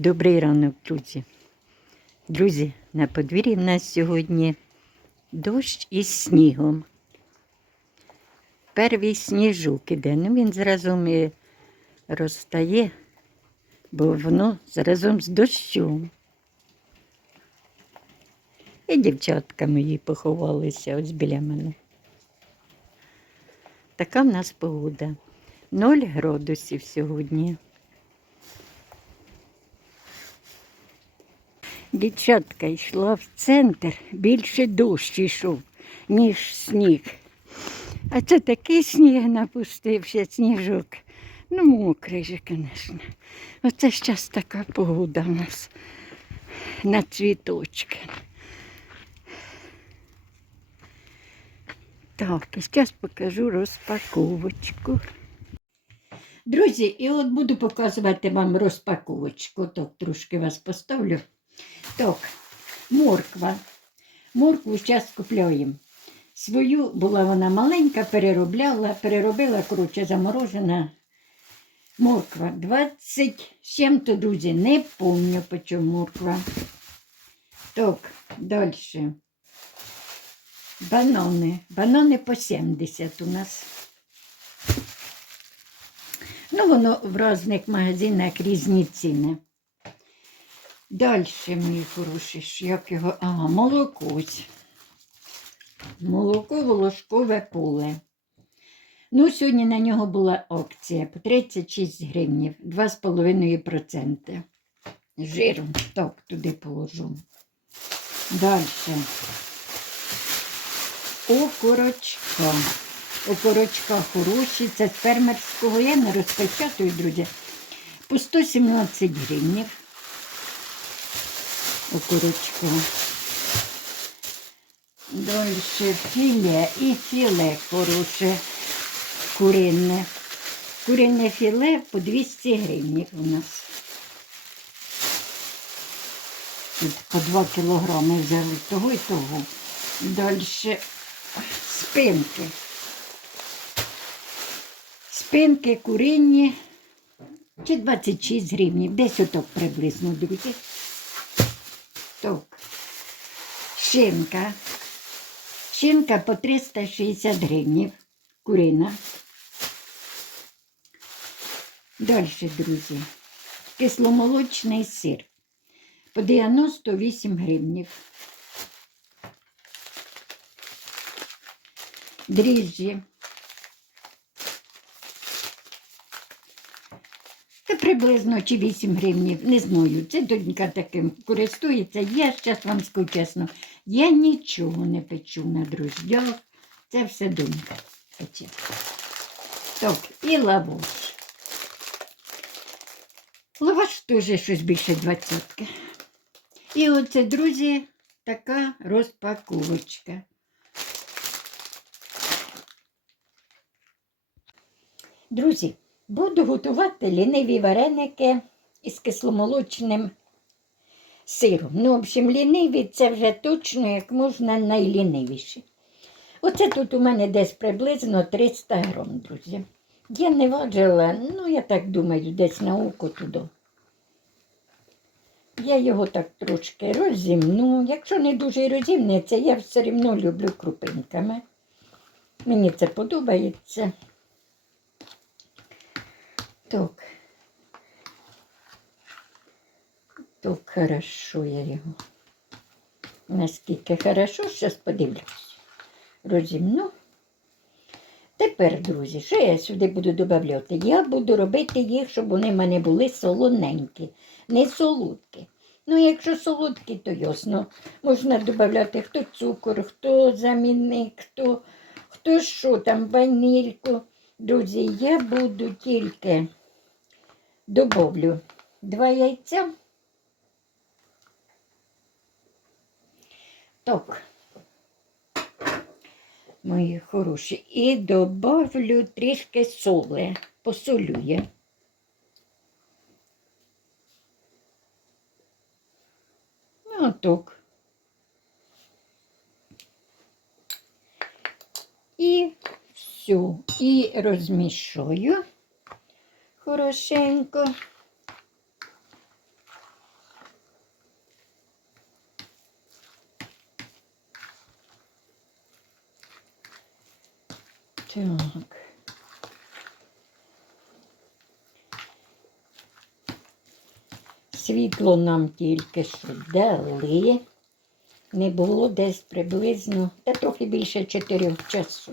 Добрий ранок, друзі. Друзі, на подвір'ї в нас сьогодні дощ із снігом. Перший сніжок іде. Ну він зразу і розтає, бо воно зразом з дощом. І дівчатка мої поховалися ось біля мене. Така в нас погода. Ноль градусів сьогодні. Дівчатка йшла в центр, більше дощ йшов, ніж сніг. А це такий сніг напустився, сніжок. Ну, мокрий же, звісно. Оце зараз така погода у нас на цвіточки. Так, і зараз покажу розпаковочку. Друзі, і от буду показувати вам розпаковочку. Так, трошки вас поставлю. Так, морква. Моркву зараз купляємо. Свою була вона маленька, переробляла, переробила, коротше, заморожена морква. 20 чим-то, друзі, не пам'ятаю, по чому морква. Так, далі. Банани. Банани по 70 у нас. Ну, воно в різних магазинах різні ціни. Далі, мій хороший, як його. Ага, молоко. Молоко волошкове поле. Ну, сьогодні на нього була акція по 36 гривнів, 2,5%. Жиром. Так, туди положу. Далі. Окорочка. Окорочка хороші, це з фермерського. Я не розпечатую, друзі. По 117 гривнів окорочку. Далі філе і філе хороше курине. Курине філе по 200 гривень у нас. Тут по 2 кілограми взяли того і того. Далі спинки. Спинки куринні. Чи 26 гривень. Десь отак приблизно, друзі. Так. Шинка. Шинка по 360 гривень. Курина. Далі, друзі. Кисломолочний сир. По 98 гривнів. Дріжджі. Це приблизно чи 8 гривнів, не знаю. Це донька таким користується. Я зараз вам скажу чесно, я нічого не печу на дрождях. Це все донька пече. Так, і лаваш. Лаваш теж щось більше двадцятки. І оце, друзі, така розпаковочка. Друзі, буду готувати ліниві вареники із кисломолочним сиром. Ну, в общем, ліниві це вже точно як можна найлінивіші. Оце тут у мене десь приблизно 300 грам, друзі. Я не важила, ну, я так думаю, десь на око туди. Я його так трошки розімну. Якщо не дуже розімнеться, я все одно люблю крупинками. Мені це подобається. Так. Так хорошо я його. Наскільки хорошо, зараз подивлюсь. Розімну. Тепер, друзі, що я сюди буду додавати? Я буду робити їх, щоб вони в мене були солоненькі, не солодкі. Ну, якщо солодкі, то ясно. Можна додати хто цукор, хто замінник, хто, хто що там, ванільку. Друзі, я буду тільки добавлю два яйця. Так, мої хороші, і добавлю трішки соли, посолю я. Ну, так. І все, і розмішую хорошенько. Так. Світло нам тільки що дали. Не було десь приблизно, та трохи більше чотирьох часу.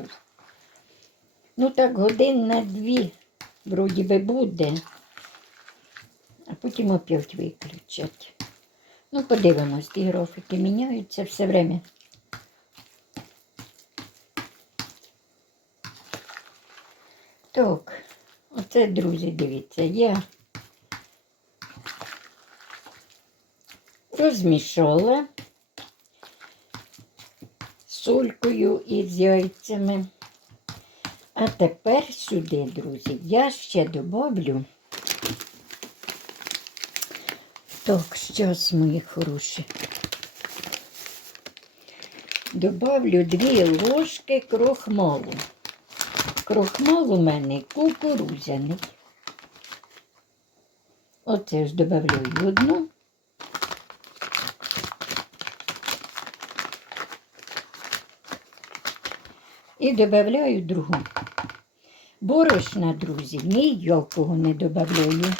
Ну так, годин на дві вроді би буде, а потім опять виключать. Ну, подивимось, ті графіки міняються все время. Так, оце, друзі, дивіться, я розмішала солькою із яйцями. А тепер сюди, друзі, я ще добавлю. Так, щас, мої хороші. Добавлю дві ложки крохмалу. Крохмал у мене кукурузяний. Оце ж додаю одну. І додаю другу. Борошна, друзі, ніякого не додаю.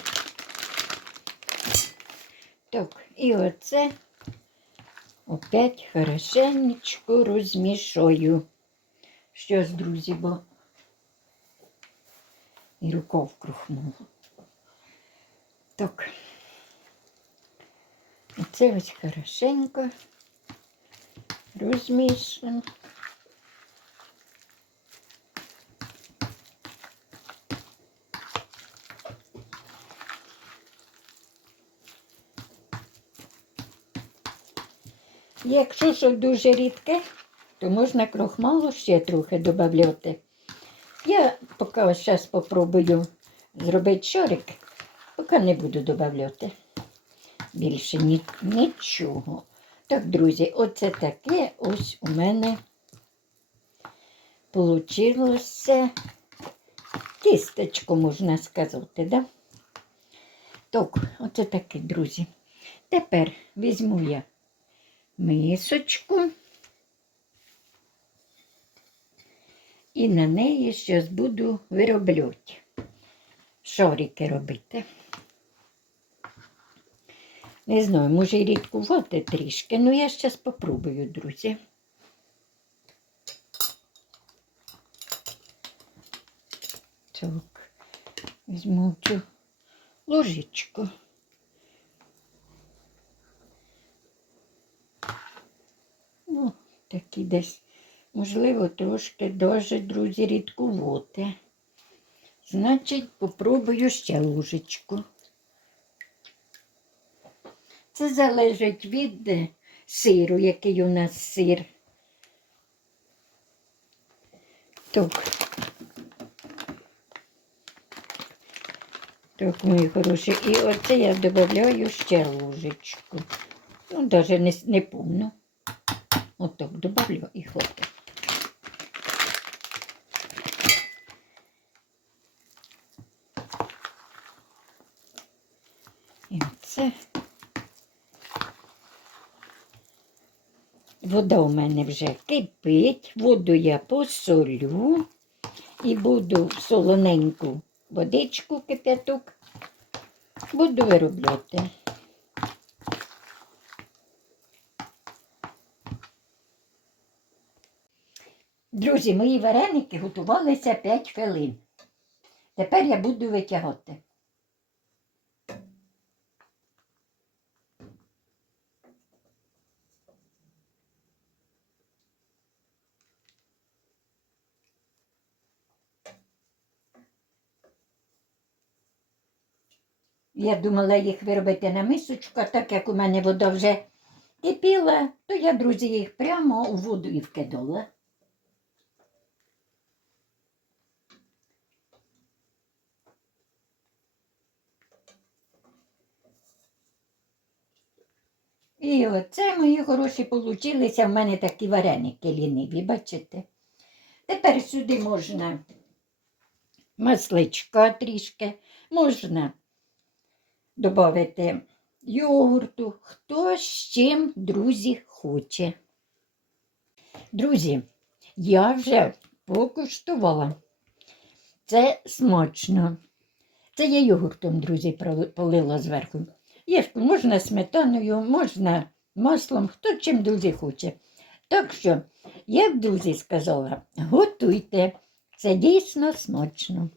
Так, і оце опять хорошенечко розмішаю. Щось, друзі, бо і рука вкрухнула. Так. Оце ось хорошенько розмішуємо. Якщо що дуже рідке, то можна крохмалу ще трохи додати. Я поки зараз спробую зробити шарик, поки не буду додати. Більше ні, нічого. Так, друзі, оце таке ось у мене получилося тістечко, можна сказати, да? Так, оце таке, друзі. Тепер візьму я мисочку. І на неї зараз буду вироблювати. Шарики робити. Не знаю, може і рідкувати трішки, але я зараз спробую, друзі. Так, візьму цю ложечку. Ну, такі десь, можливо, трошки дуже, друзі, рідкувати. Значить, попробую ще ложечку. Це залежить від е, сиру, який у нас сир. Так. Так, мої хороші. І оце я додаю ще ложечку. Ну, навіть не, не повну. Отак добавлю і хватить. І оце. Вода у мене вже кипить, воду я посолю і буду солоненьку водичку кипяток, буду виробляти. Друзі, мої вареники готувалися 5 хвилин. Тепер я буду витягати. Я думала їх виробити на мисочку, так як у мене вода вже кипіла, то я, друзі, їх прямо у воду і вкидала. І оце, мої хороші, получилися в мене такі вареники ліниві, бачите? Тепер сюди можна масличка трішки, можна додати йогурту, хто з чим, друзі, хоче. Друзі, я вже покуштувала. Це смачно. Це я йогуртом, друзі, полила зверху. Єшку можна сметаною, можна маслом, хто чим друзі хоче. Так що, я б друзі сказала, готуйте. Це дійсно смачно.